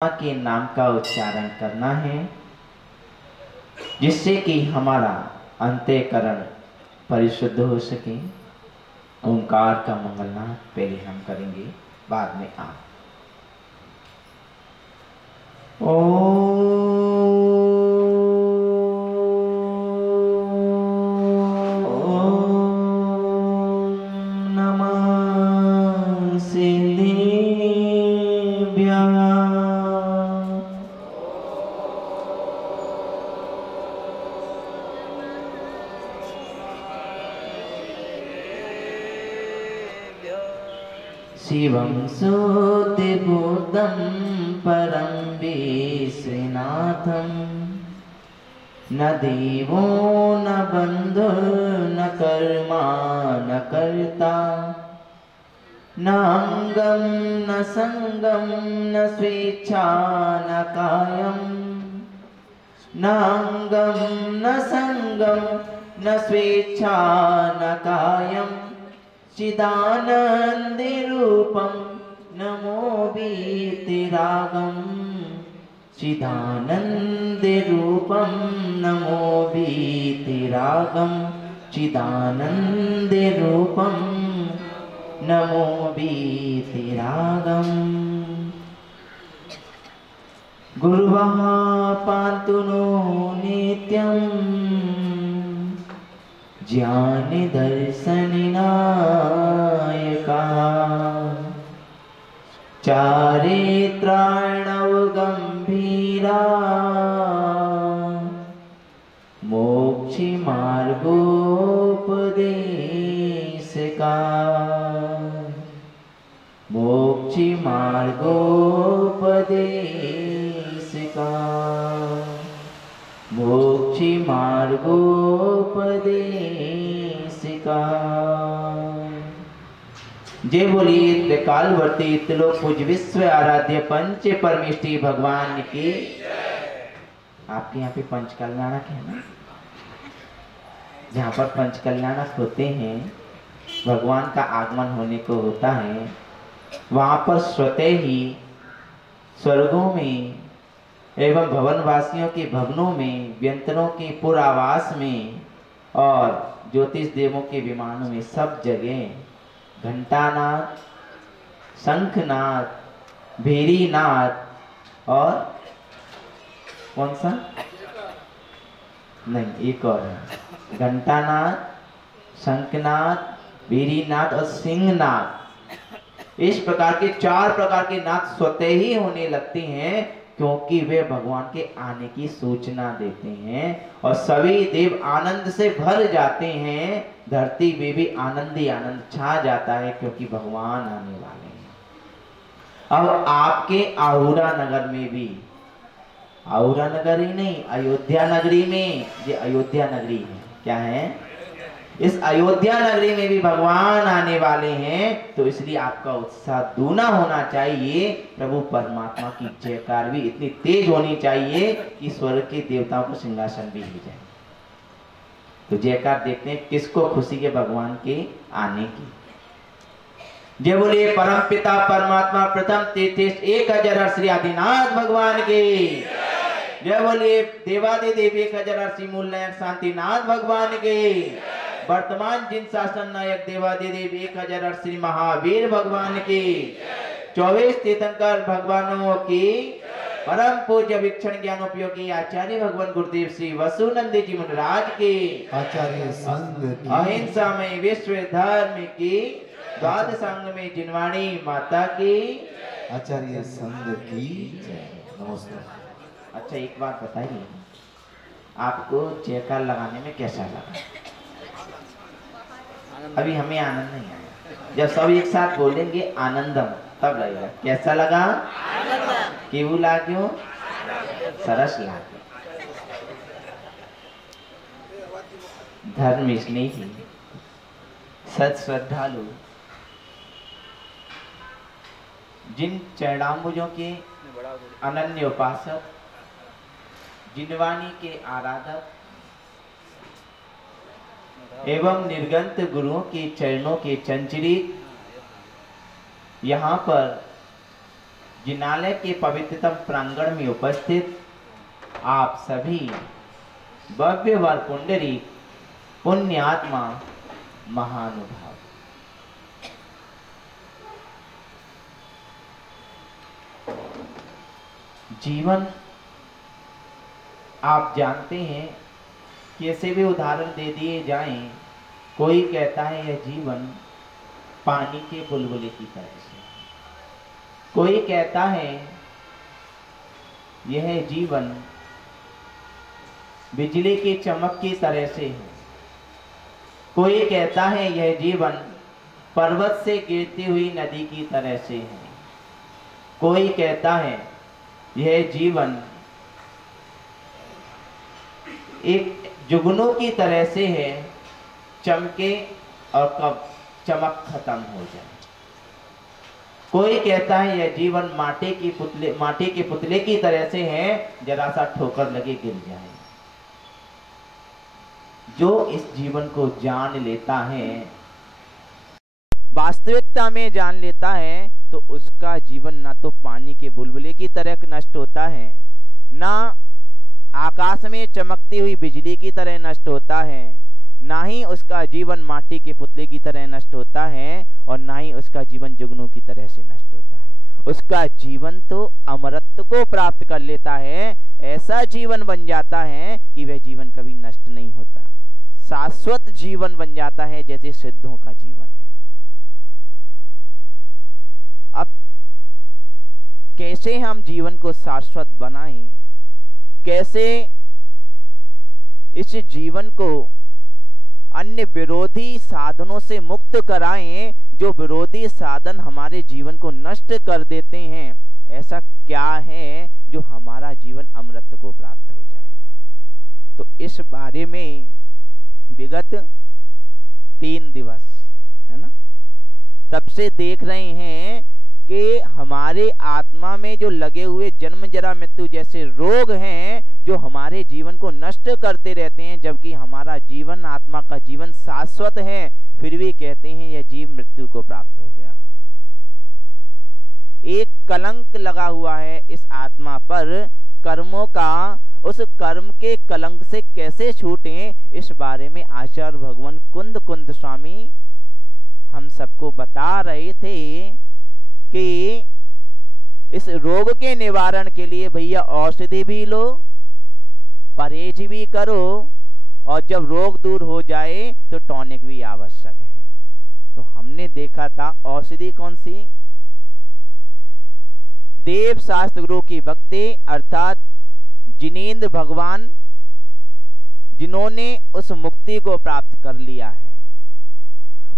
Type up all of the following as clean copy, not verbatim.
के नाम का उच्चारण करना है, जिससे कि हमारा अंतःकरण परिशुद्ध हो सके। ओंकार का मंगलनाद पहले हम करेंगे, बाद में आप। शिवं सुतिबुद्धं परं विश्वनाथं, न देवो न बन्धु न कर्मा न कर्ता, न अंगं न संगं न स्वेच्छा न कायं, न अंगं न संगं न स्वेच्छा न कायं, चिदानंद रूपम नमो वीतरागम, चिदानंद रूपम नमो वीतरागम, चिदानंद रूपम नमो वीतरागम। गुरुवः पान्तु नो नित्यं, ज्ञान दर्शन नायका, चारित्रार्णव गंभीरा, मोक्ष मार्गोपदेशका, मोक्ष मार्गोपदेशका, मोक्ष मार्गोपदेशिका। जय बोलिए त्रिकालवर्ती त्रिलोक पूज्य विश्व आराध्य पंच परमेष्टि भगवान की। आपके यहाँ पे पंच कल्याणक है ना? जहाँ पर पंच कल्याणक होते हैं, भगवान का आगमन होने को होता है, वहाँ पर स्वतः ही स्वर्गों में एवं भवनवासियों के भवनों में, व्यंतरों के पुरावास में और ज्योतिष देवों के विमानों में सब जगह घंटानाद, शंखनाद, भेरीनाद और कौन सा नहीं, एक और है, घंटानाद, शंखनाद, भेरीनाद और सिंहनाद। इस प्रकार के 4 प्रकार के नाद स्वतः ही होने लगते हैं, क्योंकि वे भगवान के आने की सूचना देते हैं और सभी देव आनंद से भर जाते हैं। धरती में भी आनंद ही आनंद छा जाता है, क्योंकि भगवान आने वाले हैं। अब आपके आहुरा नगर में भी, आहुरा नगर ही नहीं, अयोध्या नगरी में, ये अयोध्या नगरी है, क्या है? इस अयोध्या नगरी में भी भगवान आने वाले हैं, तो इसलिए आपका उत्साह दूना होना चाहिए। प्रभु परमात्मा की जयकार भी इतनी तेज होनी चाहिए कि स्वर्ग के देवताओं को सिंहासन भी हिल जाए। तो जयकार देखते हैं किसको खुशी है भगवान के आने की। जय बोलिए परम पिता परमात्मा प्रथम तीर्थेश 1000 श्री आदिनाथ भगवान के। जय बोलिए देवादिदेव 1000 श्री मूल नायक शांतिनाथ भगवान के। वर्तमान जिन शासन नायक देवादिदेव 1000 श्री महावीर भगवान की। 24 तीर्थंकर भगवानों की। परम पूज्य विक्षण ज्ञान उपयोगी आचार्य भगवान गुरुदेव श्री वसुनंदी जी महाराज के। आचार्य संघ की। अहिंसा में विश्व धर्म की। द्वादशांग में जिनवाणी माता की। आचार्य संघ की नमस्कार। अच्छा एक बात बताइए, आपको जयकार लगाने में कैसा लगा? अभी हमें आनंद नहीं आया, जब सब एक साथ बोलेंगे आनंदम तब लगेगा। कैसा लगा? केवू लाग्यो, सरस लाग्यो। धर्म स्नेही सत श्रद्धालु जिन चरणाम्बुजों के अनन्य उपासक, जिनवाणी के आराधक एवं निर्गंत गुरुओं के चरणों के चंचरित यहाँ पर जिनालय के पवित्रतम प्रांगण में उपस्थित आप सभी भव्य वर पुंडरी पुण्यात्मा महानुभाव, जीवन आप जानते हैं कि ऐसे भी उदाहरण दे दिए जाएं, कोई कहता है यह जीवन पानी के बुलबुले की तरह से, कोई कहता है यह जीवन बिजली की चमक की तरह से है, कोई कहता है यह जीवन पर्वत से गिरती हुई नदी की तरह से है, कोई कहता है यह जीवन एक जुगनू की तरह से है, चमके और कब चमक खत्म हो जाए, कोई कहता है यह जीवन माटी के पुतले की तरह से है, जरा सा ठोकर लगे गिर जाए। जो इस जीवन को जान लेता है, वास्तविकता में जान लेता है, तो उसका जीवन ना तो पानी के बुलबुले की तरह नष्ट होता है, ना आकाश में चमकती हुई बिजली की तरह नष्ट होता है, ना ही उसका जीवन माटी के पुतले की तरह नष्ट होता है, और ना ही उसका जीवन जुगनू की तरह से नष्ट होता है। उसका जीवन तो अमरत्व को प्राप्त कर लेता है, ऐसा जीवन बन जाता है कि वह जीवन कभी नष्ट नहीं होता, शाश्वत जीवन बन जाता है, जैसे सिद्धों का जीवन है। अब कैसे हम जीवन को शाश्वत बनाएं, कैसे इस जीवन को अन्य विरोधी साधनों से मुक्त कराएं, जो विरोधी साधन हमारे जीवन को नष्ट कर देते हैं, ऐसा क्या है जो हमारा जीवन अमृत को प्राप्त हो जाए। तो इस बारे में विगत 3 दिवस है ना, तब से देख रहे हैं कि हमारे आत्मा में जो लगे हुए जन्म जरा मृत्यु जैसे रोग हैं, जो हमारे जीवन को नष्ट करते रहते हैं, जबकि हमारा जीवन, आत्मा का जीवन शाश्वत है, फिर भी कहते हैं यह जीव मृत्यु को प्राप्त हो गया। एक कलंक लगा हुआ है इस आत्मा पर कर्मों का, उस कर्म के कलंक से कैसे छूटें, इस बारे में आचार्य भगवान कुंद स्वामी हम सबको बता रहे थे कि इस रोग के निवारण के लिए भैया औषधि भी लो, परहेज भी करो, और जब रोग दूर हो जाए तो टॉनिक भी आवश्यक है। तो हमने देखा था औषधि कौन सी, देव शास्त्र गुरु की भक्ति, अर्थात जिनेंद्र भगवान जिन्होंने उस मुक्ति को प्राप्त कर लिया है,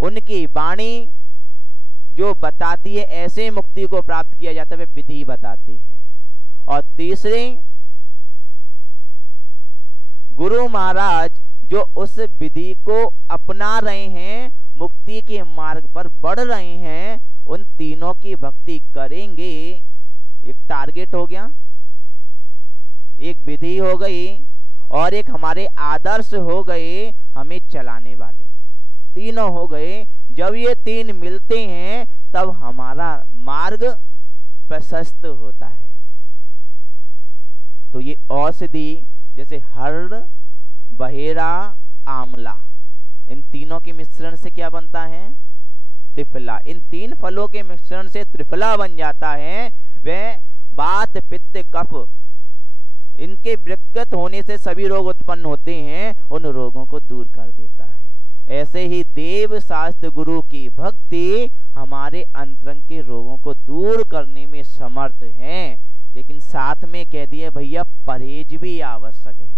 उनकी वाणी जो बताती है ऐसे मुक्ति को प्राप्त किया जाता है, वे विधि बताती है। और तीसरे गुरु महाराज जो उस विधि को अपना रहे हैं, मुक्ति के मार्ग पर बढ़ रहे हैं, उन तीनों की भक्ति करेंगे। एक टारगेट हो गया, एक विधि हो गई, और एक हमारे आदर्श हो गए, हमें चलाने वाले तीनों हो गए। जब ये तीन मिलते हैं तब हमारा मार्ग प्रशस्त होता है। तो ये औषधि जैसे हर्ड, बहेरा, आंवला, इन तीनों के मिश्रण से क्या बनता है, त्रिफला। इन 3 फलों के मिश्रण से त्रिफला बन जाता है। वह वात, पित्त, कफ, इनके विकृत होने से सभी रोग उत्पन्न होते हैं, उन रोगों को दूर कर देता है। ऐसे ही देव शास्त्र गुरु की भक्ति हमारे अंतरंग के रोगों को दूर करने में समर्थ है। लेकिन साथ में कह दिया भैया परहेज भी आवश्यक है।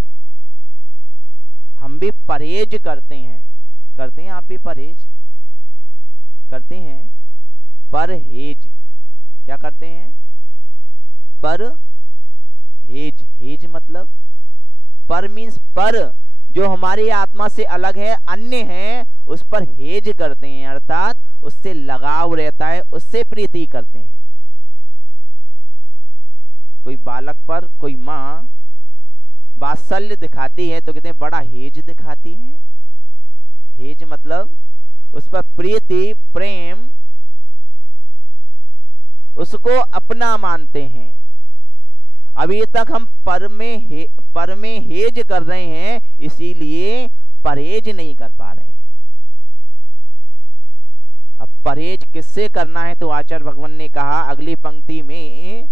हम भी परहेज करते हैं आप भी परहेज करते हैं। परहेज क्या करते हैं, परहेज, हेज मतलब पर मीन्स पर, जो हमारी आत्मा से अलग है, अन्य है, उस पर हेज करते हैं, अर्थात उससे लगाव रहता है, उससे प्रीति करते हैं। कोई बालक पर कोई माँ वात्सल्य दिखाती है तो कहते हैं बड़ा हेज दिखाती है। हेज मतलब उस पर प्रीति, प्रेम, उसको अपना मानते हैं। अभी तक हम पर में हेज कर रहे हैं, इसीलिए परहेज नहीं कर पा रहे। अब परहेज किससे करना है? तो आचार्य भगवान ने कहा अगली पंक्ति में,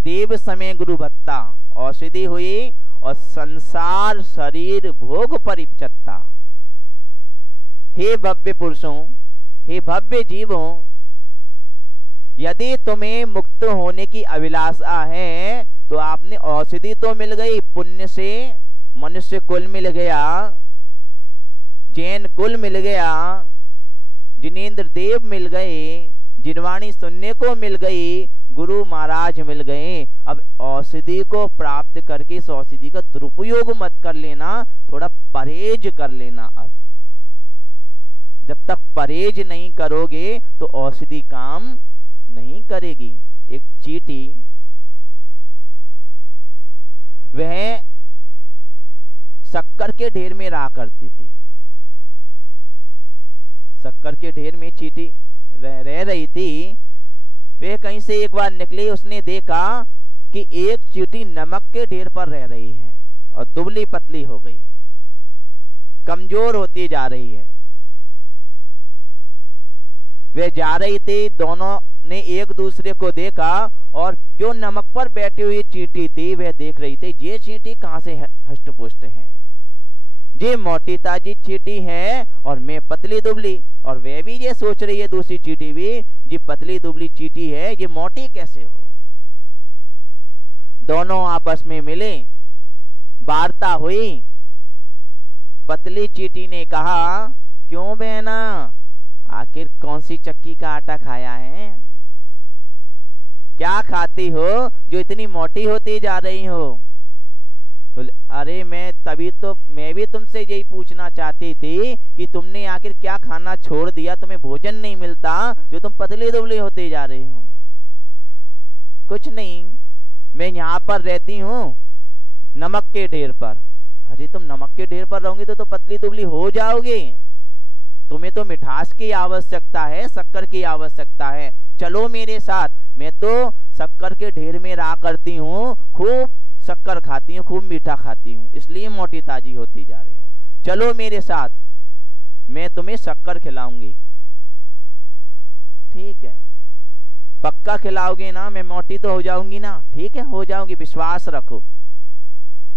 देव समय गुरु भत्ता औषधि हुई और संसार शरीर भोग परिपचत्ता। हे भव्य पुरुषों, हे भव्य जीवों, यदि तुम्हें मुक्त होने की अभिलाषा है तो आपने औषधि तो मिल गई, पुण्य से मनुष्य कुल मिल गया, जैन कुल मिल गया, जिनेन्द्र देव मिल गए, जिनवाणी सुनने को मिल गई, गुरु महाराज मिल गए। अब औषधि को प्राप्त करके इस औषधि का दुरुपयोग मत कर लेना, थोड़ा परहेज कर लेना। अब जब तक परहेज नहीं करोगे तो औषधि काम नहीं करेगी। एक चींटी, वह शक्कर के ढेर में रहा करती थी। शक्कर के ढेर में चींटी रह रही थी। वह कहीं से एक बार निकली, उसने देखा कि एक चींटी नमक के ढेर पर रह रही है और दुबली पतली हो गई, कमजोर होती जा रही है। वे जा रही थी, दोनों ने एक दूसरे को देखा और जो नमक पर बैठी हुई चींटी थी वह देख रही थी, ये चींटी कहां से हष्ट पुष्ट है, ये मोटी ताजी चींटी है और मैं पतली दुबली। और वह भी ये सोच रही है, दूसरी चींटी भी, ये पतली दुबली चींटी है, ये मोटी कैसे हो। दोनों आपस में मिले, वार्ता हुई। पतली चींटी ने कहा, क्यों बहना, आखिर कौन सी चक्की का आटा खाया है, क्या खाती हो जो इतनी मोटी होती जा रही हो। तो अरे मैं भी तुमसे यही पूछना चाहती थी कि तुमने आखिर क्या खाना छोड़ दिया, तुम्हें भोजन नहीं मिलता जो तुम पतली दुबली होती जा रही हो। कुछ नहीं, मैं यहाँ पर रहती हूँ नमक के ढेर पर। अरे तुम नमक के ढेर पर रहोगी तो पतली दुबली हो जाओगे, तुम्हें तो मिठास की आवश्यकता है, शक्कर की आवश्यकता है, चलो मेरे साथ। मैं तो शक्कर के ढेर में रहा करती हूँ, खूब शक्कर खाती हूँ, खूब मीठा खाती हूँ, इसलिए मोटी ताजी होती जा रही हूँ, चलो मेरे साथ, मैं तुम्हें शक्कर खिलाऊंगी। ठीक है, पक्का खिलाओगे ना, मैं मोटी तो हो जाऊंगी ना। ठीक है, हो जाऊंगी, विश्वास रखो।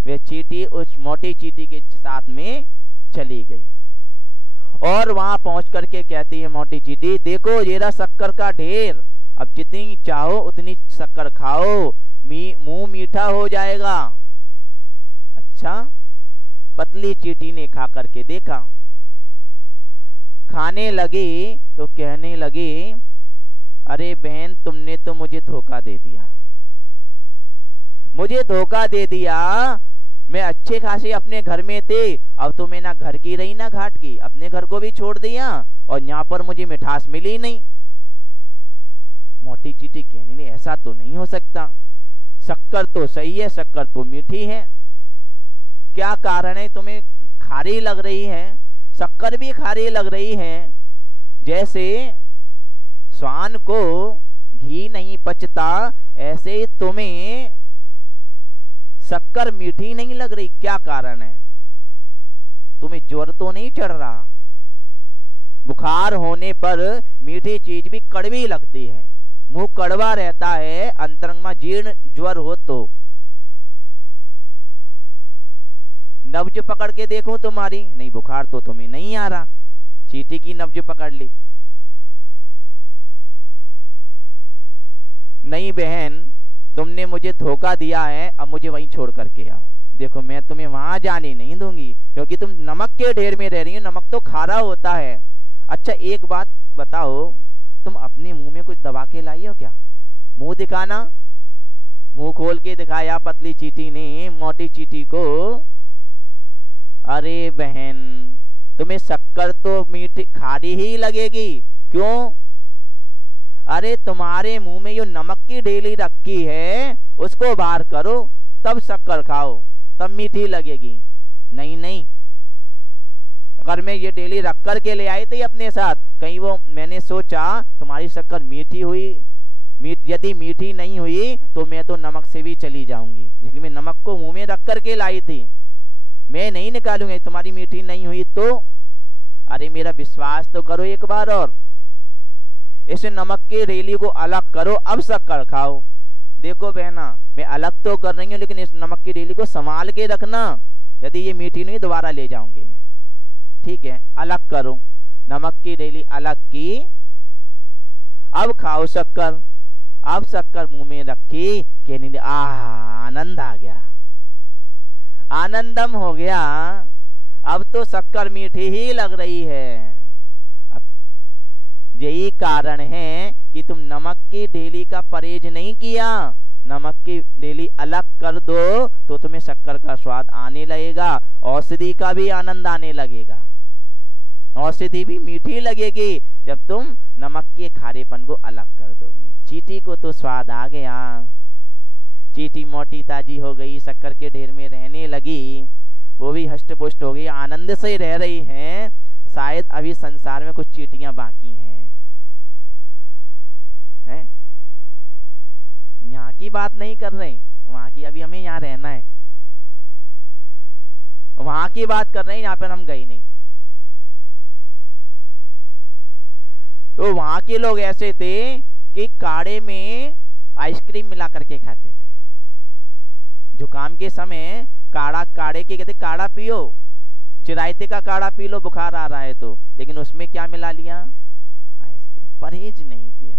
वे चींटी उस मोटी चींटी के साथ में चली गई और वहां पहुंच करके कहती है मोटी चींटी, देखो ये रहा शक्कर का ढेर, अब जितनी चाहो उतनी शक्कर खाओ, मुंह मीठा हो जाएगा। अच्छा, पतली चींटी ने खा करके देखा, खाने लगी तो कहने लगी, अरे बहन तुमने तो मुझे धोखा दे दिया, मुझे धोखा दे दिया। मैं अच्छे खासे अपने घर में थे, अब तो मैं ना घर की रही ना घाट की, अपने घर को भी छोड़ दिया और यहाँ पर मुझे मिठास मिली नहीं। मोटी चींटी कहने लगी, ऐसा तो नहीं हो सकता, शक्कर तो सही है, शक्कर तो मीठी है, क्या कारण है, तुम्हें खारी लग रही है, शक्कर भी खारी लग रही है। जैसे स्वान को घी नहीं पचता, ऐसे ही तुम्हें शक्कर मीठी नहीं लग रही, क्या कारण है, तुम्हें ज्वर तो नहीं चढ़ रहा। बुखार होने पर मीठी चीज भी कड़वी लगती है, मुंह कड़वा रहता है, अंतरंग में जीर्ण ज्वर हो तो। नब्ज पकड़ के देखो तुम्हारी, नहीं बुखार तो तुम्हें नहीं आ रहा, चींटी की नब्ज पकड़ ली। नहीं बहन, तुमने मुझे धोखा दिया है, अब मुझे वहीं छोड़ करके आओ। देखो मैं तुम्हें वहां जाने नहीं दूंगी, क्योंकि तुम नमक के ढेर में रह रही हो, नमक तो खारा होता है। अच्छा एक बात बताओ, तुम अपने मुंह में कुछ दबा के लाई हो क्या, मुंह दिखाना। मुंह खोल के दिखाया पतली चींटी ने मोटी चींटी को। अरे बहन, तुम्हें शक्कर तो मीठी खारी ही लगेगी, क्यों, अरे तुम्हारे मुंह में जो नमक की ढेली रखी है उसको बाहर करो, तब शक्कर खाओ, तब मीठी लगेगी। नहीं नहीं, अगर मैं ये डेली रख कर के ले आई थी अपने साथ, कहीं वो मैंने सोचा तुम्हारी शक्कर मीठी हुई यदि मीठी नहीं हुई तो मैं तो नमक से भी चली जाऊंगी, इसलिए मैं नमक को मुंह में रख करके लाई थी, मैं नहीं निकालूंगी। तुम्हारी मीठी नहीं हुई तो अरे मेरा विश्वास तो करो एक बार, और इस नमक की रेली को अलग करो, अब शक्कर खाओ। देखो बहना, मैं अलग तो कर रही हूँ, लेकिन इस नमक की रेली को संभाल के रखना, यदि ये मीठी नहीं दोबारा ले जाऊंगी मैं। ठीक है, अलग करो, नमक की रेली अलग की, अब खाओ शक्कर। अब शक्कर मुंह में रखी, कहने आनंद आ गया, आनंदम हो गया, अब तो शक्कर मीठी ही लग रही है। अब यही कारण है कि तुम नमक की डेली का परहेज नहीं किया, नमक की डेली अलग कर दो तो तुम्हें शक्कर का स्वाद आने लगेगा, औषधि का भी आनंद आने लगेगा, औषधि भी मीठी लगेगी जब तुम नमक के खारेपन को अलग कर दोगी। चींटी को तो स्वाद आ गया, चींटी मोटी ताजी हो गई, शक्कर के ढेर में रहने लगी, वो भी हष्ट पुष्ट हो गई, आनंद से रह रही हैं। शायद अभी संसार में कुछ चींटियां बाकी हैं, हैं? यहाँ की बात नहीं कर रहे, वहां की, अभी हमें यहाँ रहना है, वहां की बात कर रहे हैं, यहाँ पर हम गए नहीं। तो वहां के लोग ऐसे थे कि काढ़े में आइसक्रीम मिला करके खाते थे। जुकाम के समय काढ़े के कहते काढ़ा पियो, चिरायते का काढ़ा पी लो बुखार आ रहा है तो, लेकिन उसमें क्या मिला लिया? आइसक्रीम। परहेज नहीं किया।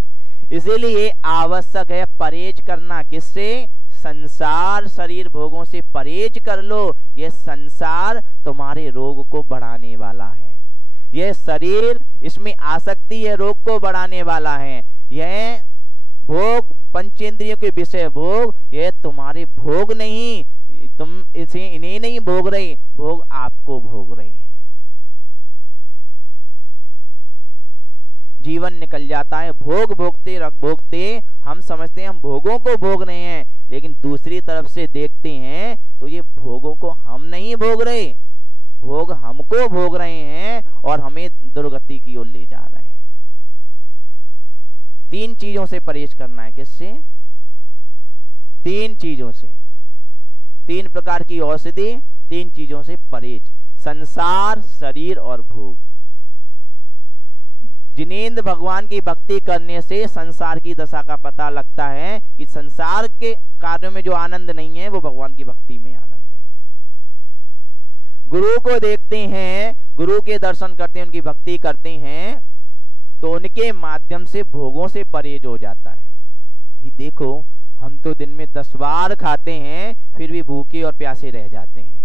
इसीलिए आवश्यक है परहेज करना। किससे? संसार शरीर भोगों से परहेज कर लो। यह संसार तुम्हारे रोग को बढ़ाने वाला है, यह शरीर इसमें आसक्ति है, रोग को बढ़ाने वाला है। यह भोग पंचेंद्रियों के विषय भोग, यह तुम्हारे भोग नहीं, तुम इन्हें नहीं भोग रहे, भोग आपको भोग रहे हैं। जीवन निकल जाता है भोग भोगते भोगते, हम समझते हैं हम भोगों को भोग रहे हैं, लेकिन दूसरी तरफ से देखते हैं तो ये भोगों को हम नहीं भोग रहे, भोग हमको भोग रहे हैं और हमें दुर्गति की ओर ले जा रहे हैं। 3 चीजों से परहेज करना है। किससे? 3 चीजों से। 3 प्रकार की औषधि, 3 चीजों से परहेज, संसार, शरीर और भोग। जिनेंद्र भगवान की भक्ति करने से संसार की दशा का पता लगता है कि संसार के कार्यों में जो आनंद नहीं है वो भगवान की भक्ति में आनंद है। गुरु को देखते हैं, गुरु के दर्शन करते हैं, उनकी भक्ति करते हैं तो उनके माध्यम से भोगों से परहेज हो जाता है। कि देखो हम तो दिन में 10 बार खाते हैं फिर भी भूखे और प्यासे रह जाते हैं,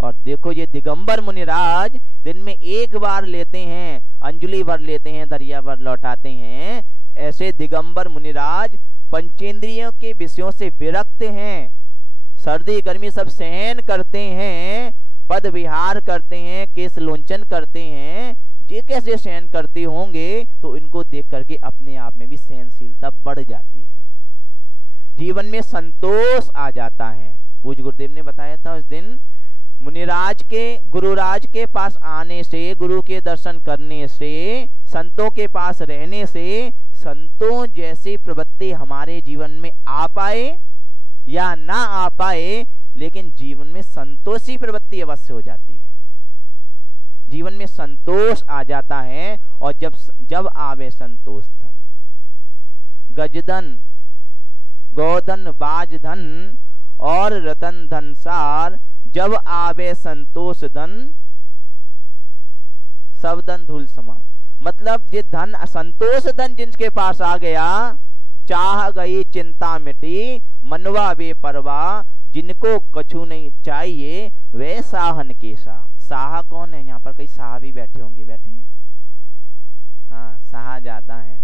और देखो ये दिगंबर मुनिराज दिन में 1 बार लेते हैं, अंजलि भर लेते हैं, दरिया भर लौटाते हैं। ऐसे दिगंबर मुनिराज पंचेंद्रियों के विषयों से विरक्त हैं, सर्दी गर्मी सब सहन करते हैं, पद विहार करते हैं, केश लोंचन करते हैं। ये कैसे सहन करते होंगे? तो इनको देख करके अपने आप में भी सहनशीलता बढ़ जाती है, जीवन में संतोष आ जाता है। पूज्य गुरुदेव ने बताया था उस दिन, मुनिराज के गुरुराज के पास आने से, गुरु के दर्शन करने से, संतों के पास रहने से संतों जैसी प्रवृत्ति हमारे जीवन में आ पाए या ना आ पाए, लेकिन जीवन में संतोषी प्रवृत्ति अवश्य हो जाती है, जीवन में संतोष आ जाता है। और जब आवे संतोष धन, गजधन, गोधन, बाजधन और रतन धन सार, जब आवे संतोष धन, सब धन धूल समान। मतलब ये धन, संतोष धन जिनके पास आ गया, चाह गई चिंता मिटी, मनवा बेपरवाह, जिनको कछु नहीं चाहिए वे साहन के साह। साहा कौन है? यहाँ पर कई साहा भी बैठे होंगे, बैठे हैं? हाँ, साहा ज्यादा है,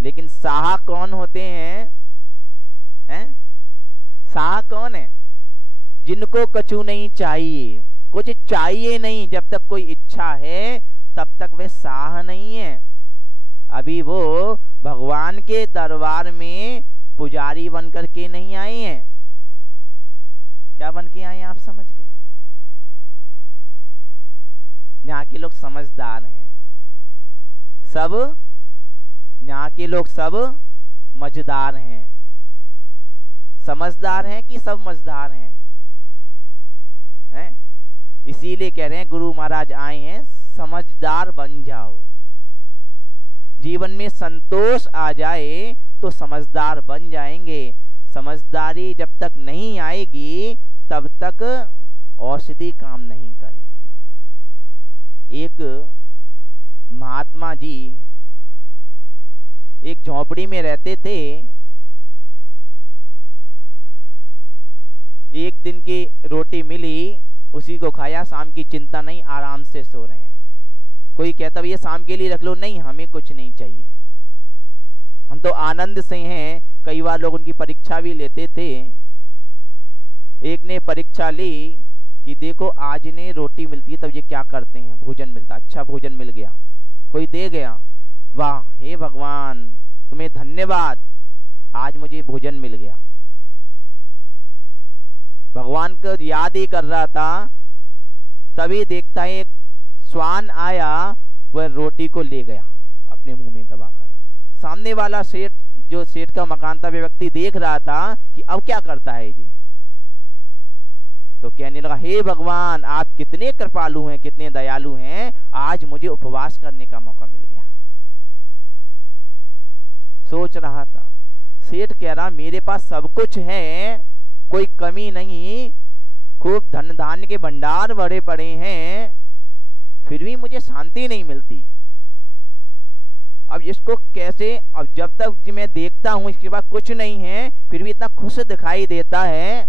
लेकिन साहा कौन होते हैं? हैं? साहा कौन है? जिनको कछु नहीं चाहिए, कुछ चाहिए नहीं, जब तक कोई इच्छा है तब तक वे साह नहीं है। अभी वो भगवान के दरबार में पुजारी बन करके नहीं आए हैं। क्या बन के आए हैं आप समझ के? यहाँ के लोग समझदार हैं, सब यहाँ के लोग सब मजेदार हैं? समझदार हैं कि सब मजेदार हैं? हैं? इसीलिए कह रहे हैं गुरु महाराज आए हैं, समझदार बन जाओ। जीवन में संतोष आ जाए तो समझदार बन जाएंगे। समझदारी जब तक नहीं आएगी तब तक औषधि काम नहीं करेगी। एक महात्मा जी एक झोपड़ी में रहते थे। एक दिन की रोटी मिली, उसी को खाया, शाम की चिंता नहीं, आराम से सो रहे हैं। कोई कहता भैया शाम के लिए रख लो, नहीं हमें कुछ नहीं चाहिए, हम तो आनंद से हैं। कई बार लोग उनकी परीक्षा भी लेते थे। एक ने परीक्षा ली कि देखो आज ने रोटी मिलती है तब ये क्या करते हैं, भोजन मिलता, अच्छा भोजन मिल गया, कोई दे गया, वाह हे भगवान तुम्हें धन्यवाद, आज मुझे भोजन मिल गया। भगवान को याद ही कर रहा था, तभी देखता है एक श्वान आया, वह रोटी को ले गया अपने मुंह में दबाकर। सामने वाला सेठ, जो सेठ का मकान था, वे व्यक्ति देख रहा था कि अब क्या करता है जी। तो कहने लगा हे भगवान आप कितने कृपालु हैं, कितने दयालु हैं, आज मुझे उपवास करने का मौका मिल गया। सोच रहा था, सेठ कह रहा मेरे पास सब कुछ है, कोई कमी नहीं, खूब धन धान्य के भंडार भरे पड़े हैं, फिर भी मुझे शांति नहीं मिलती। अब इसको कैसे, अब जब तक मैं देखता हूं इसके बाद कुछ नहीं है, फिर भी इतना खुश दिखाई देता है।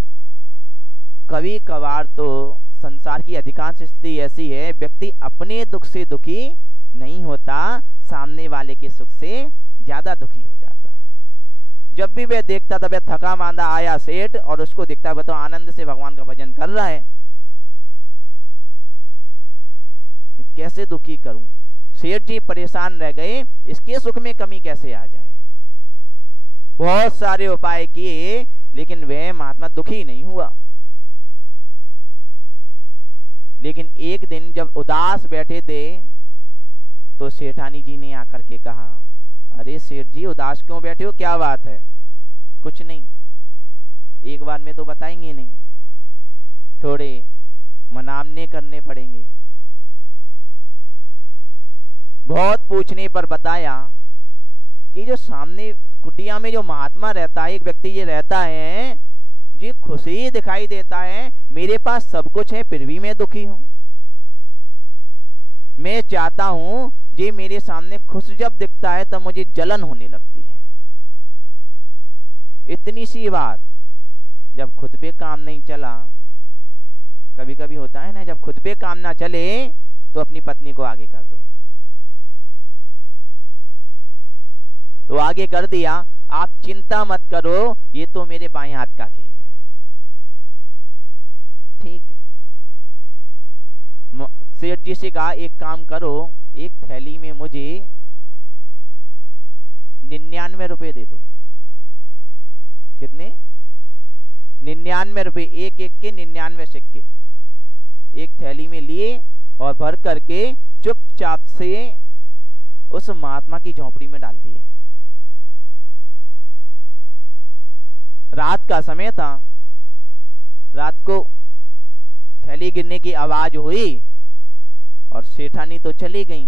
कभी कभार तो संसार की अधिकांश स्थिति ऐसी है, व्यक्ति अपने दुख से दुखी नहीं होता, सामने वाले के सुख से ज्यादा दुखी हो जाता है। जब भी वह देखता था, वह थका मांदा आया सेठ और उसको देखता वह तो आनंद से भगवान का भजन कर रहा है, कैसे दुखी करूं। सेठ जी परेशान रह गए, इसके सुख में कमी कैसे आ जाए। बहुत सारे उपाय किए लेकिन वह महात्मा दुखी नहीं हुआ। लेकिन एक दिन जब उदास बैठे थे तो सेठानी जी ने आकर के कहा, अरे सेठ जी उदास क्यों बैठे हो, क्या बात है। कुछ नहीं, एक बार में तो बताएंगे नहीं, थोड़े मनामने करने पड़ेंगे। बहुत पूछने पर बताया कि जो सामने कुटिया में जो महात्मा रहता है, एक व्यक्ति ये रहता है, जी खुशी दिखाई देता है, मेरे पास सब कुछ है फिर भी मैं दुखी हूं। मैं चाहता हूं जी मेरे सामने खुश जब दिखता है तब मुझे जलन होने लगती है। इतनी सी बात, जब खुद पे काम नहीं चला, कभी कभी होता है ना, जब खुद पे काम ना चले तो अपनी पत्नी को आगे कर दो, तो आगे कर दिया, आप चिंता मत करो ये तो मेरे बाएं हाथ का खेल है, ठीक है। सेठ जी से कहा एक काम करो, एक थैली में मुझे 99 रुपए दे दो। कितने? 99 रुपए, एक एक के 99 सिक्के एक थैली में लिए और भर करके चुपचाप से उस महात्मा की झोपड़ी में डाल दिए। रात का समय था, रात को थैली गिरने की आवाज हुई और सेठानी तो चली गई।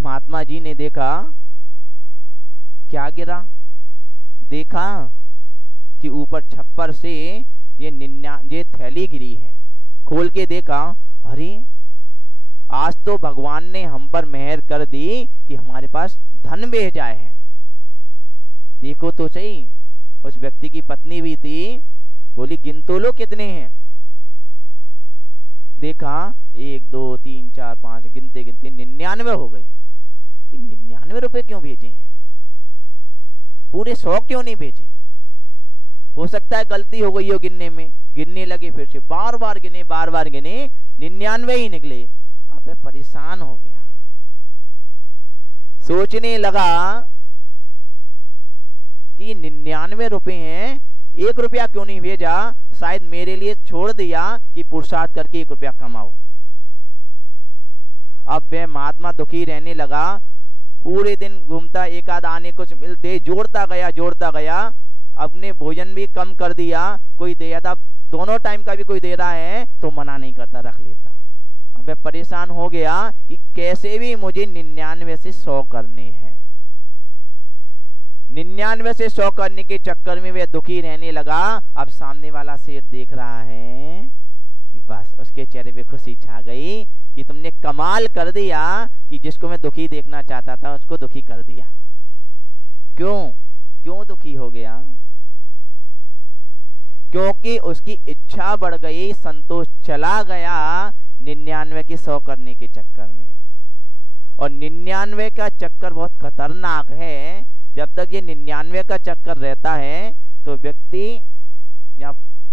महात्मा जी ने देखा क्या गिरा, देखा कि ऊपर छप्पर से ये थैली गिरी है। खोल के देखा, अरे आज तो भगवान ने हम पर मेहर कर दी कि हमारे पास धन भेजा है। देखो तो सही, उस व्यक्ति की पत्नी भी थी, बोली गिन तो लो कितने हैं। देखा 1 2 3 4 5, गिनते गिनते 99 हो गए। 99 रुपए क्यों भेजे हैं, पूरे 100 क्यों नहीं भेजे। हो सकता है गलती हो गई हो गिनने में। गिनने लगे, फिर से बार बार गिने, 99 ही निकले। अब परेशान हो गया, सोचने लगा कि 99 रुपए हैं, 1 रुपया क्यों नहीं भेजा, शायद मेरे लिए छोड़ दिया कि पुरुषार्थ करके 1 रुपया कमाओ। अब वह महात्मा दुखी रहने लगा। पूरे दिन घूमता, एक आध आने कुछ मिलते, जोड़ता गया, अपने भोजन भी कम कर दिया, कोई दे था, दोनों टाइम का भी कोई दे रहा है तो मना नहीं करता, रख लेता। अब परेशान हो गया कि कैसे भी मुझे 99 से 100 करने हैं। 99 से 100 करने के चक्कर में वह दुखी रहने लगा। अब सामने वाला शेर देख रहा है कि बस उसके चेहरे पे खुशी छा गई कि तुमने कमाल कर दिया कि जिसको मैं दुखी देखना चाहता था उसको दुखी कर दिया। क्यों दुखी हो गया? क्योंकि उसकी इच्छा बढ़ गई, संतोष चला गया 99 की 100 करने के चक्कर में। और 99 का चक्कर बहुत खतरनाक है। जब तक ये 99 का चक्कर रहता है तो व्यक्ति या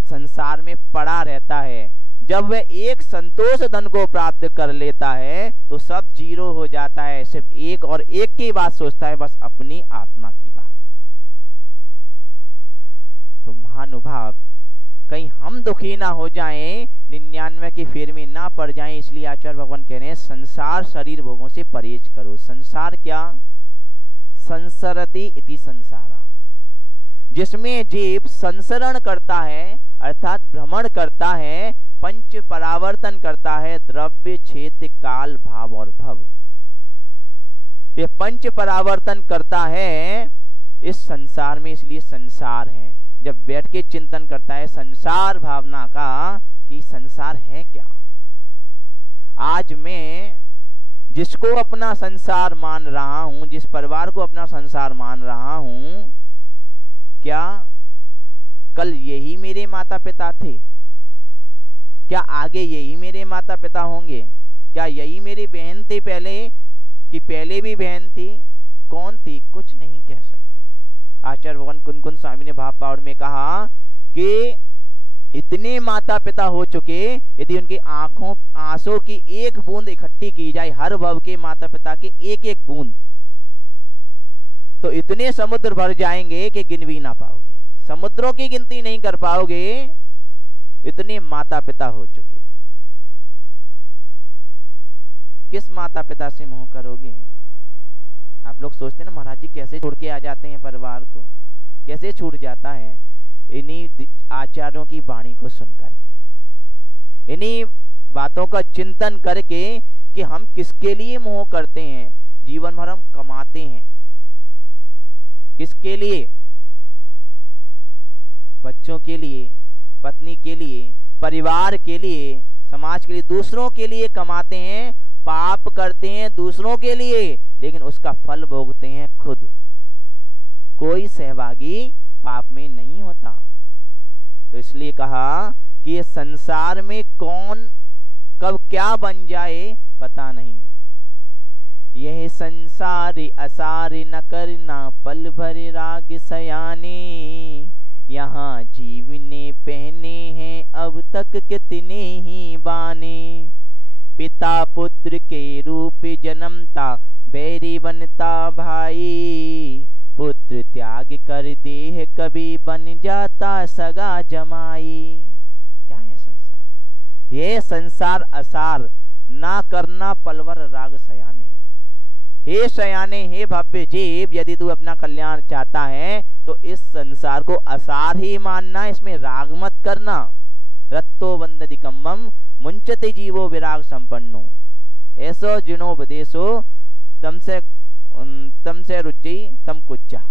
संसार में पड़ा रहता है। जब वह एक संतोष धन को प्राप्त कर लेता है तो सब जीरो हो जाता है, सिर्फ एक और एक की बात सोचता है, बस अपनी आत्मा की बात। तो महानुभाव, कहीं हम दुखी ना हो जाएं, 99 के फेर में ना पड़ जाएं, इसलिए आचार्य भगवान कह रहे हैं संसार शरीर भोगों से परहेज करो। संसार क्या? संसरति इति संसारा, जिसमें जीव संसरण करता है अर्थात भ्रमण करता है, पंच परावर्तन करता है, द्रव्य क्षेत्र काल भाव और भव। ये पंच परावर्तन करता है इस संसार में, इसलिए संसार है। जब बैठ के चिंतन करता है संसार भावना का कि संसार है क्या, आज मैं जिसको अपना संसार मान रहा हूं, जिस परिवार को अपना संसार मान रहा हूं, क्या कल यही मेरे माता पिता थे? क्या आगे यही मेरे माता पिता होंगे? क्या यही मेरी बहन थी पहले, कि पहले भी बहन थी? कौन थी? कुछ नहीं कह सकते। आचार्य भगवान कुन-कुन स्वामी ने भाव पावड़ में कहा कि इतने माता पिता हो चुके, यदि उनकी आंखों आंसू की एक बूंद इकट्ठी की जाए, हर भव के माता पिता के एक एक बूंद, तो इतने समुद्र भर जाएंगे कि गिन भी ना पाओगे, समुद्रों की गिनती नहीं कर पाओगे, इतने माता पिता हो चुके। किस माता पिता से मोह करोगे? आप लोग सोचते हैं ना महाराज जी कैसे छोड़ के आ जाते हैं परिवार को, कैसे छूट जाता है? इन्हीं आचार्यों की वाणी को सुन करके, इन्हीं बातों का चिंतन करके कि हम किसके लिए मोह करते हैं। जीवन भर हम कमाते हैं किसके लिए? बच्चों के लिए, पत्नी के लिए, परिवार के लिए, समाज के लिए, दूसरों के लिए कमाते हैं, पाप करते हैं दूसरों के लिए, लेकिन उसका फल भोगते हैं खुद। कोई सहभागी पाप में नहीं होता। तो इसलिए कहा कि ये संसार में कौन कब क्या बन जाए पता नहीं। यह संसार असार न करना, पल भर राग सयाने, यहाँ जीव ने पहने हैं अब तक कितने ही बाने। पिता पुत्र के रूप जन्मता, बैरी बनता भाई, पुत्र त्याग कर देह कभी बन जाता सगा जमाई। क्या है संसार? ये संसार असार ना करना, पलवर राग सयाने। हे सयाने, हे भव्य जीव, यदि तू अपना कल्याण चाहता है तो इस संसार को असार ही मानना, इसमें राग मत करना। रत्तो वंदति कम्मम मुंचते जीवो विराग संपन्नो, ऐसो जिनोपदेशो तमसे रुचि तम कुच्चा।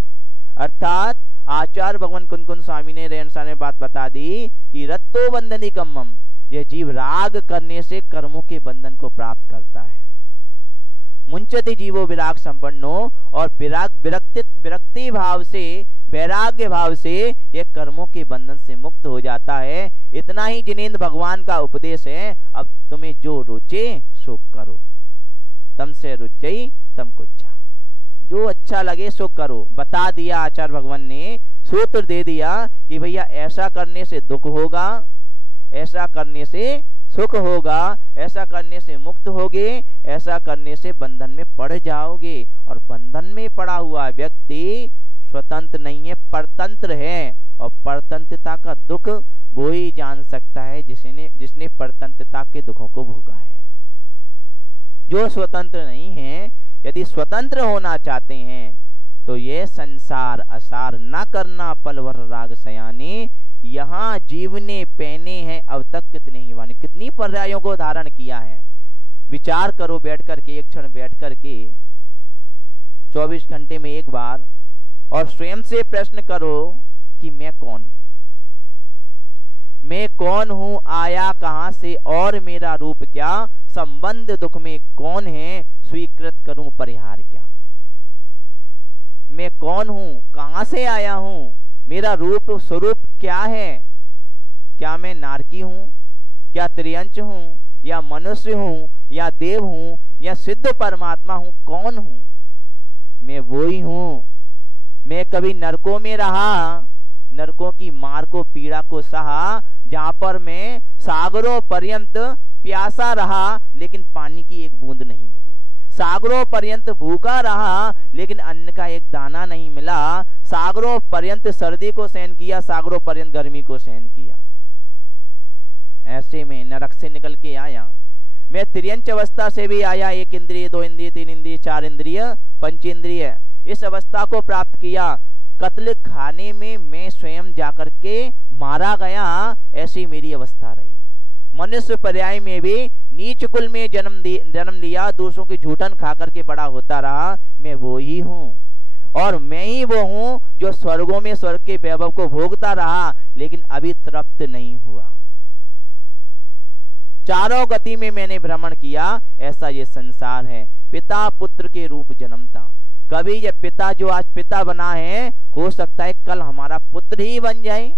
अर्थात आचार्य भगवान कुन-कुन स्वामी ने रेणसा में बात बता दी कि रत्तो बंधनी कम्मम, यह जीव राग करने से कर्मों के बंधन को प्राप्त करता है। मुंचते जीवो विराग संपन्नो, और विरक्ति भाव से, वैराग्य भाव से यह कर्मों के बंधन से मुक्त हो जाता है। इतना ही जिनेंद्र भगवान का उपदेश है। अब तुम्हें जो रुचे सो करो, तम से रुचई तम कुच्चा, जो अच्छा लगे सो करो। बता दिया आचार्य भगवान ने, सूत्र दे दिया कि भैया ऐसा करने से दुख होगा, ऐसा करने से सुख होगा, ऐसा करने से मुक्त होगे, ऐसा करने से बंधन में पड़ जाओगे। और बंधन में पड़ा हुआ व्यक्ति स्वतंत्र नहीं है, परतंत्र है। और परतंत्रता का दुख वो ही जान सकता है जिसने परतंत्रता के दुखों को भोगा है। जो स्वतंत्र नहीं है, यदि स्वतंत्र होना चाहते हैं तो ये संसार असार न करना पलवर राग सयाने, यहाँ जीवने पहने हैं अब तक कितने ही वाणी, कितनी पर्यायों को धारण किया है। विचार करो बैठ करके, एक क्षण बैठ करके 24 घंटे में एक बार, और स्वयं से प्रश्न करो कि मैं कौन हूं, मैं कौन हूं, आया कहां से और मेरा रूप क्या, संबंध दुख में कौन है, स्वीकृत करूं परिहार क्या। मैं कौन हूं, कहां से आया हूं, मेरा रूप स्वरूप क्या है, क्या मैं नारकी हूं, क्या त्रियंच हूं, या मनुष्य हूं, या देव हूं, या सिद्ध परमात्मा हूं, कौन हूं। मैं वो ही हूं। मैं कभी नरकों में रहा, नरकों की मार को पीड़ा को सहा, जहां पर मैं सागरों पर्यंत प्यासा रहा लेकिन पानी की एक बूंद नहीं मिली, सागरों पर्यंत भूखा रहा लेकिन अन्न का एक दाना नहीं मिला, सागरों पर्यंत सर्दी को सहन किया, सागरों पर्यंत गर्मी को सहन किया। ऐसे में नरक से निकल के आया। मैं त्रियंच अवस्था से भी आया, 1 इंद्रिय 2 इंद्रिय 3 इंद्रिय 4 इंद्रिय 5 इंद्रिय, इस अवस्था को प्राप्त किया। कत्ल खाने में मैं स्वयं जाकर के मारा गया, ऐसी मेरी अवस्था रही। मनुष्य पर्याय में भी नीच कुल में जन्म लिया, दूसरों की झूठन खा करके बड़ा होता रहा। मैं वो ही हूँ, और मैं ही वो हूँ जो स्वर्गों में स्वर्ग के वैभव को भोगता रहा लेकिन अभी तृप्त नहीं हुआ। चारों गति में मैंने भ्रमण किया, ऐसा ये संसार है। पिता पुत्र के रूप जन्मता, कभी ये पिता जो आज पिता बना है, हो सकता है कल हमारा पुत्र ही बन जाए।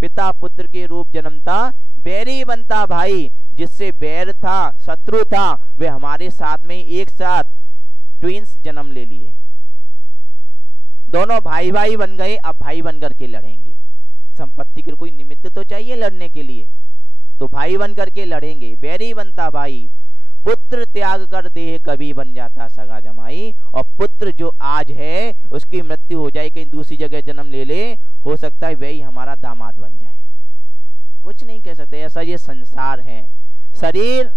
पिता पुत्र के रूप जन्मता, बैरी बनता भाई, जिससे बैर था शत्रु था, वे हमारे साथ में एक साथ ट्विंस जन्म ले लिए, दोनों भाई भाई बन गए, अब भाई बन करके लड़ेंगे। संपत्ति के कोई निमित्त तो चाहिए लड़ने के लिए, तो भाई बन करके लड़ेंगे। बैरी बनता भाई, पुत्र त्याग कर देह कभी बन जाता सगा जमाई, और पुत्र जो आज है उसकी मृत्यु हो जाए, कहीं दूसरी जगह जन्म ले ले, हो सकता है वही हमारा दामाद बन जाए। कुछ नहीं कह सकते, ऐसा ये संसार है। शरीर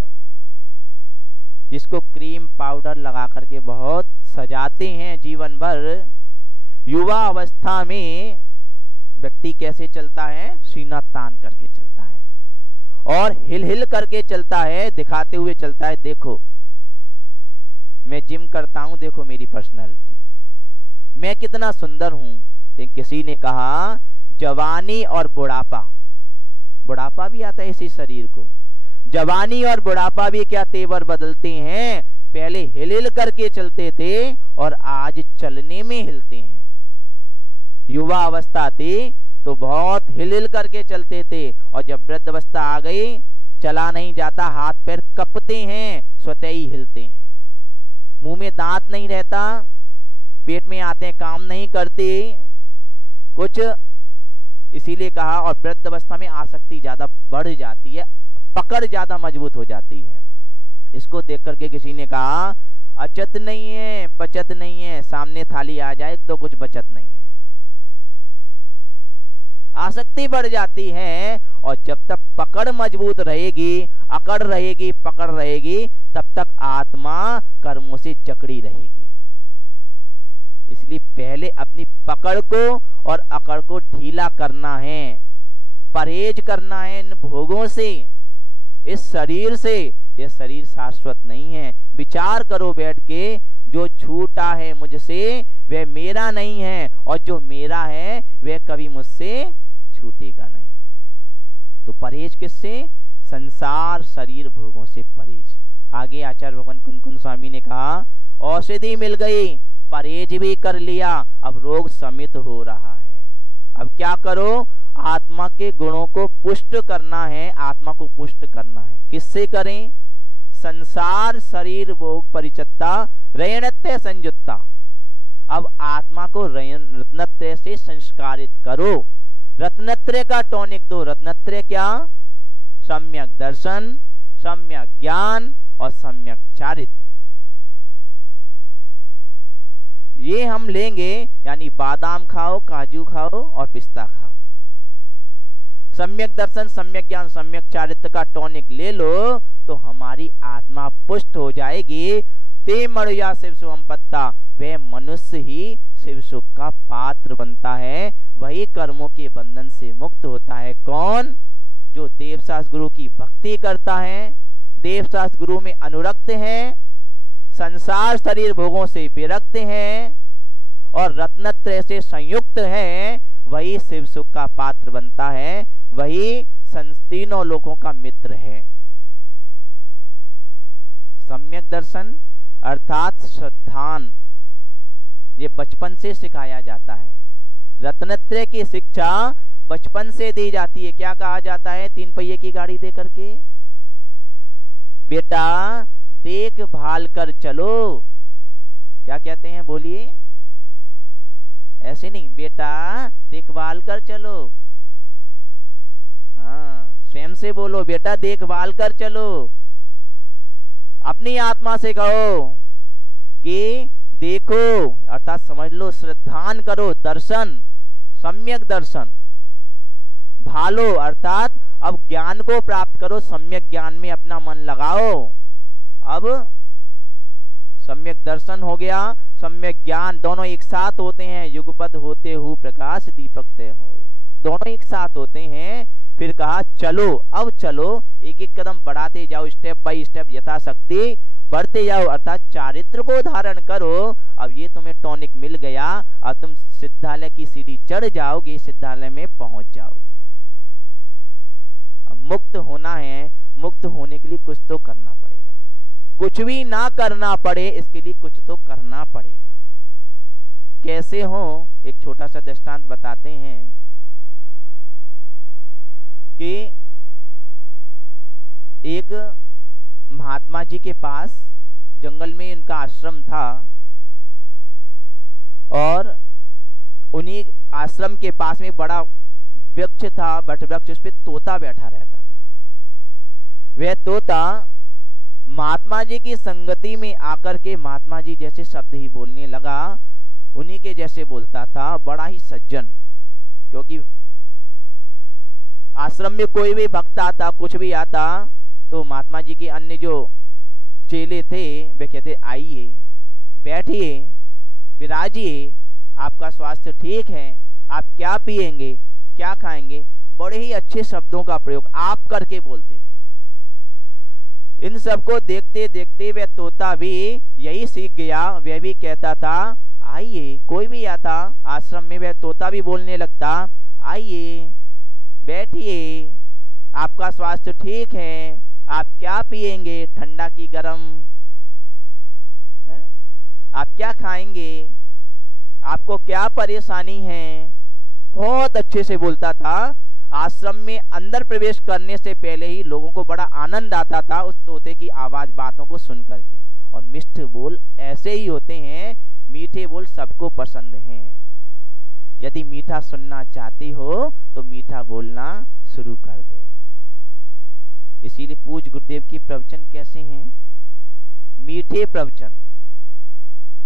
जिसको क्रीम पाउडर लगा करके बहुत सजाते हैं जीवन भर, युवा अवस्था में व्यक्ति कैसे चलता है, सीना तान करके चलता है और हिल हिल करके चलता है, दिखाते हुए चलता है, देखो मैं जिम करता हूं, देखो मेरी पर्सनालिटी, मैं कितना सुंदर हूं। लेकिन किसी ने कहा जवानी और बुढ़ापा, बुढ़ापा भी आता है इसी शरीर को, जवानी और बुढ़ापा भी क्या तेवर बदलते हैं। पहले हिल हिल करके चलते थे और आज चलने में हिलते हैं। युवा अवस्था थी तो बहुत हिल हिल करके चलते थे, और जब वृद्ध अवस्था आ गई, चला नहीं जाता, हाथ पैर कपते हैं, स्वतः ही हिलते हैं। मुंह में दांत नहीं रहता, पेट में आते हैं, काम नहीं करते कुछ, इसीलिए कहा। और वृद्ध अवस्था में आसक्ति ज्यादा बढ़ जाती है, पकड़ ज्यादा मजबूत हो जाती है। इसको देख करके किसी ने कहा अचत नहीं है, पचत नहीं है, सामने थाली आ जाए तो कुछ बचत नहीं है। आसक्ति बढ़ जाती है, और जब तक पकड़ मजबूत रहेगी, अकड़ रहेगी, पकड़ रहेगी, तब तक आत्मा कर्मों से जकड़ी रहेगी। इसलिए पहले अपनी पकड़ को और अकड़ को ढीला करना है, परहेज करना है इन भोगों से, इस शरीर से। यह शरीर शाश्वत नहीं है। विचार करो बैठ के, जो छूटा है मुझसे वह मेरा नहीं है, और जो मेरा है वह कभी मुझसे छूटेगा नहीं। तो परहेज किससे? संसार शरीर भोगों से परहेज। आगे आचार्य भगवान कुंकुन स्वामी ने कहा औषधि मिल गई, परहेज भी कर लिया, अब रोग समित हो रहा है। अब क्या करो? आत्मा के गुणों को पुष्ट करना है, आत्मा को पुष्ट करना है। किससे करें? संसार शरीर भोग परिचत्ता रयनत्य संयुक्ता। अब आत्मा को रत्नत्रय से संस्कारित करो। रत्नत्रय का टॉनिक दो। रत्नत्रय क्या? सम्यक दर्शन, सम्यक ज्ञान और सम्यक चारित्र। ये हम लेंगे, यानी बादाम खाओ, काजू खाओ और पिस्ता खाओ। सम्यक दर्शन, सम्यक ज्ञान, सम्यक चारित्र का टॉनिक ले लो तो हमारी आत्मा पुष्ट हो जाएगी। ते मर्या शिव सुखम पत्ता, वह मनुष्य ही शिव सुख का पात्र बनता है, वही कर्मों के बंधन से मुक्त होता है। कौन? जो देवशास्त्र गुरु की भक्ति करता है, देवशास्त्र गुरु में अनुरक्त है, संसार शरीर भोगों से विरक्त है और रत्नत्रय से संयुक्त है, वही शिव सुख का पात्र बनता है, वही तीनों लोकों का मित्र है। सम्यक दर्शन अर्थात श्रद्धान, ये बचपन से सिखाया जाता है। रत्नत्रय की शिक्षा बचपन से दी जाती है। क्या कहा जाता है? 3 पहिए की गाड़ी दे करके, बेटा देखभाल कर चलो। क्या कहते हैं? बोलिए। ऐसे नहीं, बेटा देखभाल कर चलो। हाँ, स्वयं से बोलो, बेटा देखभाल कर चलो। अपनी आत्मा से कहो कि देखो, अर्थात समझ लो, श्रद्धान करो, दर्शन, सम्यक दर्शन। भालो अर्थात अब ज्ञान को प्राप्त करो, सम्यक ज्ञान में अपना मन लगाओ। अब सम्यक दर्शन हो गया, सम्यक ज्ञान, दोनों एक साथ होते हैं। युगपत होते हुए प्रकाश दीपक तय हो, दोनों एक साथ होते हैं। फिर कहा चलो, अब चलो, एक एक कदम बढ़ाते जाओ, स्टेप बाय स्टेप यथाशक्ति बढ़ते जाओ, अर्थात चारित्र को धारण करो। अब ये तुम्हें टॉनिक मिल गया, अब तुम सिद्धालय की सीढ़ी चढ़ जाओगे, सिद्धालय में पहुंच जाओगे। अब मुक्त होना है, मुक्त होने के लिए कुछ तो करना पड़ेगा। कुछ भी ना करना पड़े, इसके लिए कुछ तो करना पड़ेगा। कैसे हो? एक छोटा सा दृष्टांत बताते हैं कि एक महात्मा जी के पास जंगल में उनका आश्रम था और उन्हीं आश्रम के पास में बड़ा वृक्ष था, बट वृक्ष, उस पे तोता बैठा रहता था। वह तोता महात्मा जी की संगति में आकर के महात्मा जी जैसे शब्द ही बोलने लगा, उन्हीं के जैसे बोलता था, बड़ा ही सज्जन। क्योंकि आश्रम में कोई भी भक्त आता, कुछ भी आता, तो महात्मा जी के अन्य जो चेले थे वे कहते आइए, बैठिए, विराजिए, आपका स्वास्थ्य ठीक है, आप क्या पिएंगे, क्या खाएंगे, बड़े ही अच्छे शब्दों का प्रयोग आप करके बोलते थे। इन सबको देखते देखते वह तोता भी यही सीख गया। वह भी कहता था आइए, कोई भी आता आश्रम में वह तोता भी बोलने लगता, आइए, बैठिए, आपका स्वास्थ्य ठीक है, आप क्या पिएंगे, ठंडा की गर्म है? आप क्या खाएंगे, आपको क्या परेशानी है, बहुत अच्छे से बोलता था। आश्रम में अंदर प्रवेश करने से पहले ही लोगों को बड़ा आनंद आता था उस तोते की आवाज, बातों को सुन करके। और मिष्ठ बोल ऐसे ही होते हैं, मीठे बोल सबको पसंद हैं। यदि मीठा सुनना चाहते हो तो मीठा बोलना शुरू कर दो। इसीलिए पूज्य गुरुदेव के प्रवचन कैसे हैं? मीठे प्रवचन।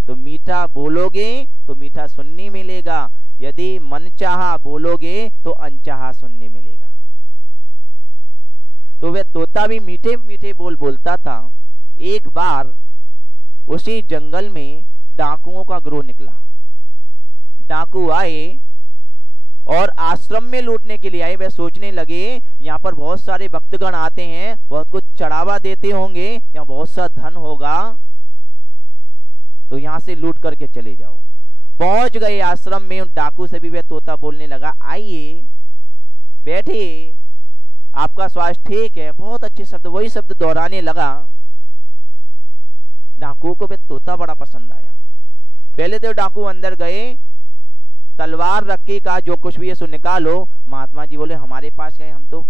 तो मीठा बोलोगे तो मीठा सुनने मिलेगा, यदि मन चाहा बोलोगे तो अनचाहा सुनने मिलेगा। तो वह तोता भी मीठे मीठे बोल बोलता था। एक बार उसी जंगल में डाकुओं का गिरोह निकला। डाकू आए और आश्रम में लूटने के लिए आए। वे सोचने लगे यहाँ पर बहुत सारे भक्तगण आते हैं, बहुत कुछ चढ़ावा देते होंगे, यहाँ बहुत सा धन होगा, तो यहाँ से लूट करके चले जाओ। पहुंच गए आश्रम में, उन डाकू से भी वह तोता बोलने लगा, आइए, बैठिए, आपका स्वास्थ्य ठीक है, बहुत अच्छे शब्द, वही शब्द दोहराने लगा। डाकुओं को वह तोता बड़ा पसंद आया। पहले तो डाकू अंदर गए, तलवार रखी, कहा जो कुछ भी है सो निकालो। महात्मा जी बोले हमारे पास है, हम तो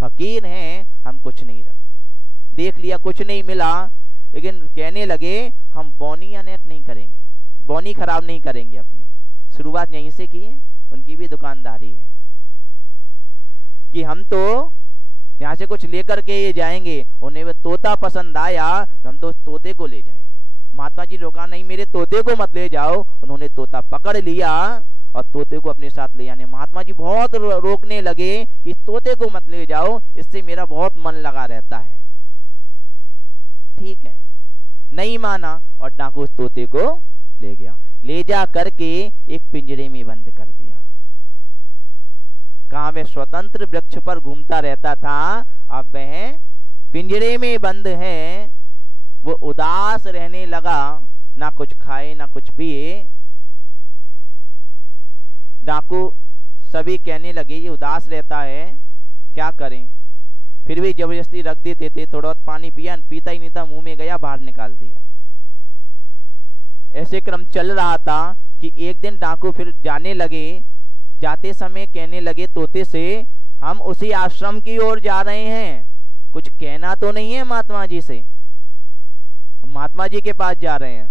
फकीर हैं, हम कुछ नहीं रखते। देख लिया, कुछ नहीं मिला, लेकिन कहने लगे हम बोनी या नेट नहीं करेंगे, बोनी खराब नहीं करेंगे अपनी। शुरुआत यहीं से की है, उनकी भी दुकानदारी है कि हम तो यहाँ से कुछ लेकर के ये जाएंगे। उन्हें वो तोता पसंद आया, हम तो तोते को ले जाएंगे। महात्मा जी रोका, नहीं मेरे तोते को मत ले जाओ। उन्होंने तोता पकड़ लिया और तोते को अपने साथ ले जाने। महात्मा जी बहुत रोकने लगे कि तोते को मत ले जाओ, इससे मेरा बहुत मन लगा रहता है। ठीक है, नहीं माना और डाकू उस तोते को ले गया, ले जा करके एक पिंजरे में बंद कर दिया। कहा वह स्वतंत्र वृक्ष पर घूमता रहता था, अब वह पिंजरे में बंद है। वो उदास रहने लगा, ना कुछ खाए ना कुछ पिए। डाकू सभी कहने लगे ये उदास रहता है, क्या करें। फिर भी जबरदस्ती रख देते थे, थोड़ा बहुत पानी पिया, पीता ही नहीं था, मुंह में गया, बाहर निकाल दिया। ऐसे क्रम चल रहा था कि एक दिन डाकू फिर जाने लगे। जाते समय कहने लगे तोते से, हम उसी आश्रम की ओर जा रहे हैं, कुछ कहना तो नहीं है महात्मा जी से, हम महात्मा जी के पास जा रहे हैं।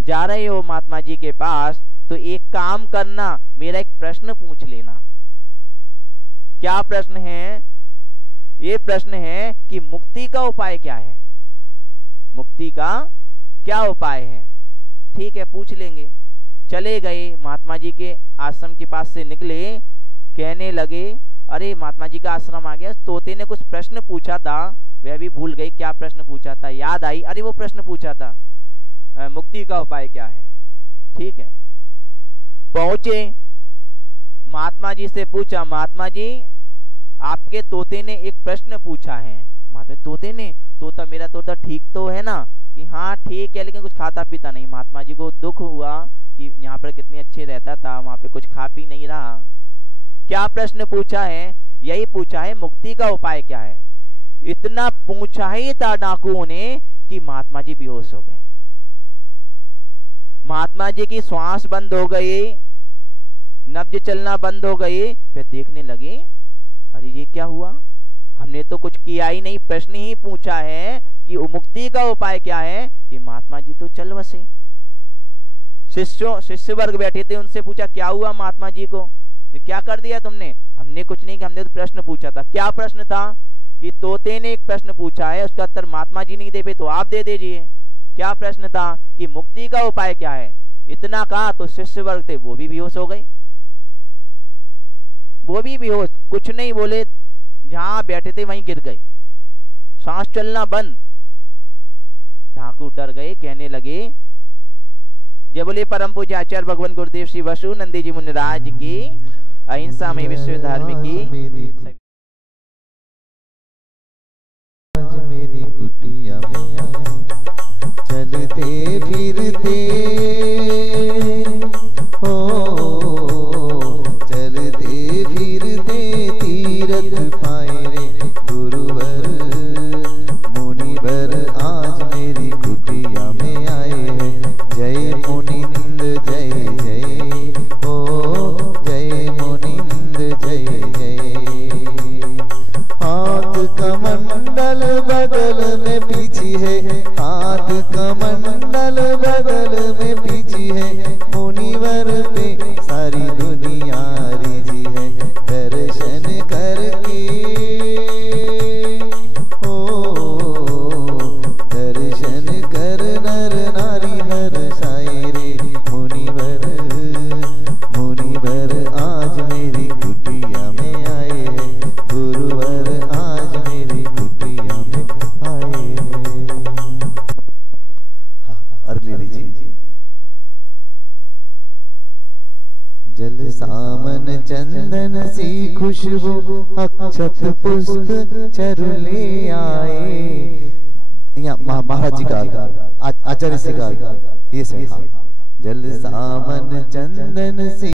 जा रहे हो महात्मा जी के पास तो एक काम करना, मेरा एक प्रश्न पूछ लेना। क्या प्रश्न है? ये प्रश्न है कि मुक्ति का उपाय क्या है, मुक्ति का क्या उपाय है। ठीक है, पूछ लेंगे। चले गए, महात्मा जी के आश्रम के पास से निकले, कहने लगे अरे महात्मा जी का आश्रम आ गया, तोते ने कुछ प्रश्न पूछा था, वह भी भूल गई क्या प्रश्न पूछा था। याद आई, अरे वो प्रश्न पूछा था मुक्ति का उपाय क्या है। ठीक है, पहुंचे, महात्मा जी से पूछा, महात्मा जी आपके तोते ने एक प्रश्न पूछा है। महात्मा तोते ने, तोता मेरा तोता ठीक तो है ना? कि हाँ ठीक है, लेकिन कुछ खाता पीता नहीं। महात्मा जी को दुख हुआ कि यहाँ पर कितने अच्छे रहता था, वहां पे कुछ खा पी नहीं रहा। क्या प्रश्न पूछा है? यही पूछा है मुक्ति का उपाय क्या है। इतना पूछा ही था डाकुओं ने कि महात्मा जी बेहोश हो गए। महात्मा जी की श्वास बंद हो गई, नब्ज चलना बंद हो गई। फिर देखने लगे अरे ये क्या हुआ, हमने तो कुछ किया ही नहीं, प्रश्न ही पूछा है कि मुक्ति का उपाय क्या है। ये महात्मा जी तो चल बसे। शिष्य वर्ग बैठे थे, उनसे पूछा क्या हुआ महात्मा जी को, क्या कर दिया तुमने? हमने कुछ नहीं, हमने तो प्रश्न पूछा था। क्या प्रश्न था? कि तोते ने एक प्रश्न पूछा है, उसका उत्तर महात्मा जी नहीं दे पाए तो आप दे दीजिए। क्या प्रश्न था? कि मुक्ति का उपाय क्या है। इतना कहा तो शिष्य वर्ग थे वो भी बेहोश हो गए, वो भी बेहोश, कुछ नहीं बोले, जहां बैठे थे वहीं गिर गए, सांस चलना बंद। डाकू डर गए, कहने लगे जय बोले परम पूज्य आचार्य भगवान गुरुदेव श्री वसु नंदी जी मुनिराज की, अहिंसा में विश्व धर्म की। मेरी कुटिया में चलते फिरते हो, चलते फिरते तीरथ पाए रे गुरुवर मुनिवर, आज मेरी कुटिया में आए हैं। जय मुनिंद जय जय, ओ जय मुनिंद जय जय। हाथ कमंडल बगल में पीछी है, हाथ कमंडल बगल में पीछी है, मुनिवर पे सारी दुनिया रिझी है। दर्शन करके हो, दर्शन कर नर नारी हर सायरे मुनिवर, मुनिवर आज मेरी कुटिया में आए हैं, गुरुवर आज मेरी कुटिया में आए हैं। अर्घ ले लीजिए। जल सामन चंदन सी खुशबू, अक्षत पुष्प चरुले आए। यहाँ महाराज जी का आचार्य से का ये से। जल सामन चंदन सी